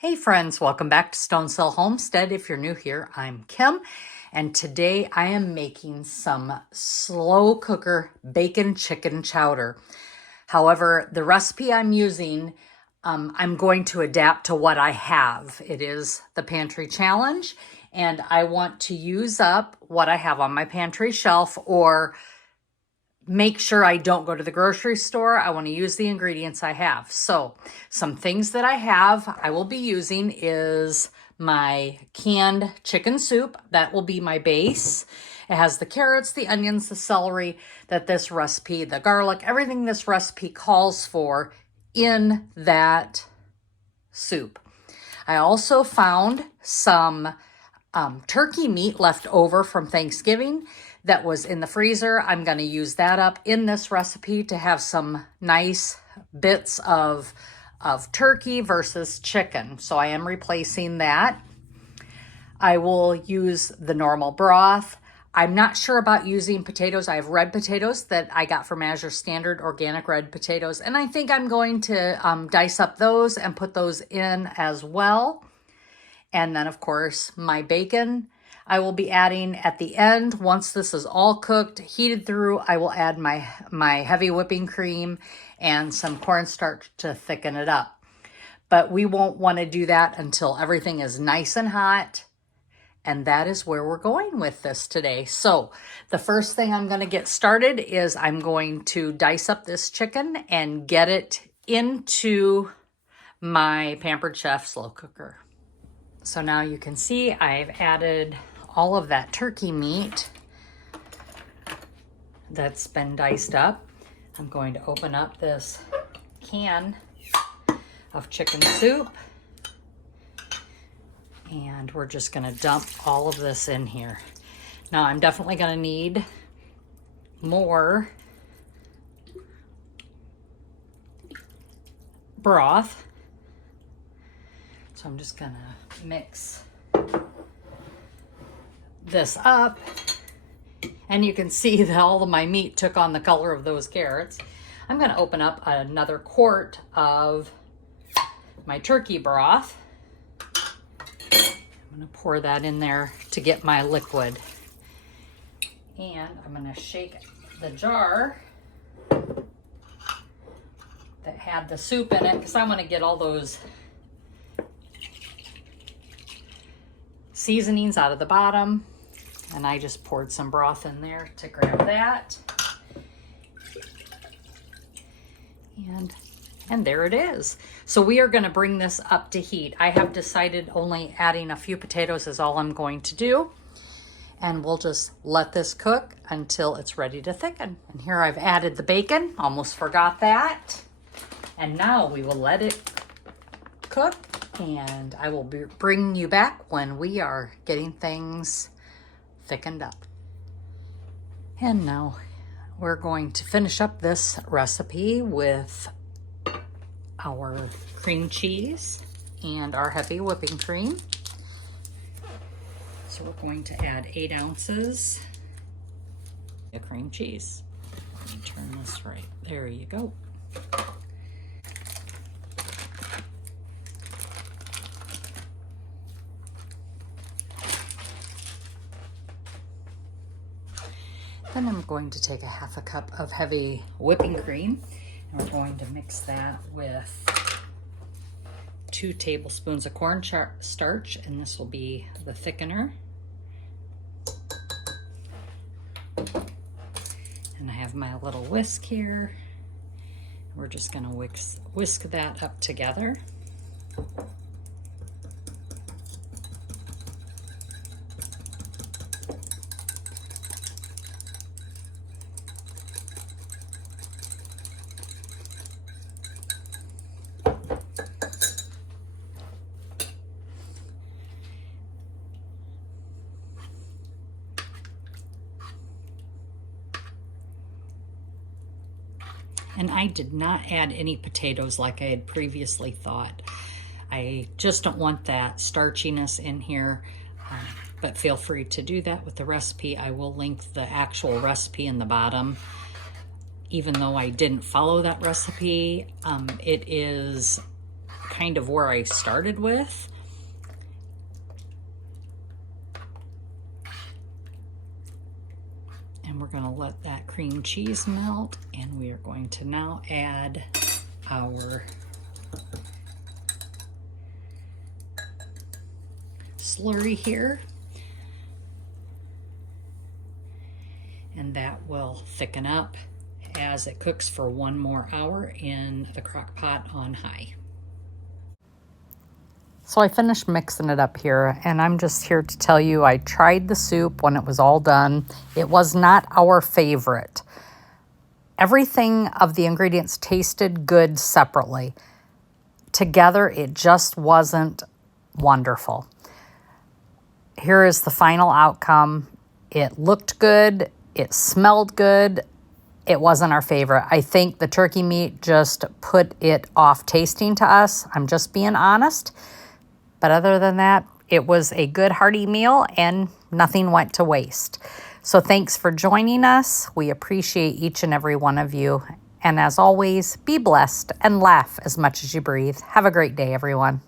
Hey friends, welcome back to Stone Cell Homestead. If you're new here, I'm Kim, and today I am making some slow cooker bacon chicken chowder. However, the recipe I'm using, I'm going to adapt to what I have. It is the pantry challenge, and I want to use up what I have on my pantry shelf or make sure I don't go to the grocery store. I want to use the ingredients I have. So some things that I have I will be using is my canned chicken soup. That will be my base. It has the carrots, the onions, the celery that this recipe, the garlic, everything this recipe calls for in that soup. I also found some turkey meat left over from Thanksgiving that was in the freezer. I'm going to use that up in this recipe to have some nice bits of turkey versus chicken. So I am replacing that. I will use the normal broth. I'm not sure about using potatoes. I have red potatoes that I got from Azure Standard, organic red potatoes. And I think I'm going to dice up those and put those in as well. And then, of course, my bacon I will be adding at the end. Once this is all cooked, heated through, I will add my heavy whipping cream and some cornstarch to thicken it up. But we won't want to do that until everything is nice and hot. And that is where we're going with this today. So the first thing I'm going to get started is I'm going to dice up this chicken and get it into my Pampered Chef slow cooker. So now you can see I've added all of that turkey meat that's been diced up. I'm going to open up this can of chicken soup and we're just going to dump all of this in here. Now I'm definitely going to need more broth. So I'm just going to mix this up, and you can see that all of my meat took on the color of those carrots. I'm going to open up another quart of my turkey broth. I'm going to pour that in there to get my liquid, and I'm going to shake the jar that had the soup in it because I want to get all those seasonings out of the bottom. And I just poured some broth in there to grab that. And there it is. So we are going to bring this up to heat. I have decided only adding a few potatoes is all I'm going to do. And we'll just let this cook until it's ready to thicken. And here I've added the bacon. Almost forgot that. And now we will let it cook. And I will be bringing you back when we are getting things thickened up. And now we're going to finish up this recipe with our cream cheese and our heavy whipping cream. So we're going to add 8 ounces of cream cheese. Let me turn this right. There you go. Then I'm going to take a half a cup of heavy whipping cream, and we're going to mix that with 2 tablespoons of cornstarch, and this will be the thickener. And I have my little whisk here. We're just going to whisk that up together. And I did not add any potatoes like I had previously thought. I just don't want that starchiness in here, but feel free to do that with the recipe. I will link the actual recipe in the bottom. Even though I didn't follow that recipe, it is kind of where I started with. And we're going to let that cream cheese melt, and we are going to now add our slurry here. And that will thicken up as it cooks for 1 more hour in the crock pot on high. So I finished mixing it up here, and I'm just here to tell you I tried the soup when it was all done. It was not our favorite. Everything of the ingredients tasted good separately. Together, it just wasn't wonderful. Here is the final outcome. It looked good. It smelled good. It wasn't our favorite. I think the turkey meat just put it off tasting to us. I'm just being honest. But other than that, it was a good hearty meal and nothing went to waste. So thanks for joining us. We appreciate each and every one of you. And as always, be blessed and laugh as much as you breathe. Have a great day, everyone.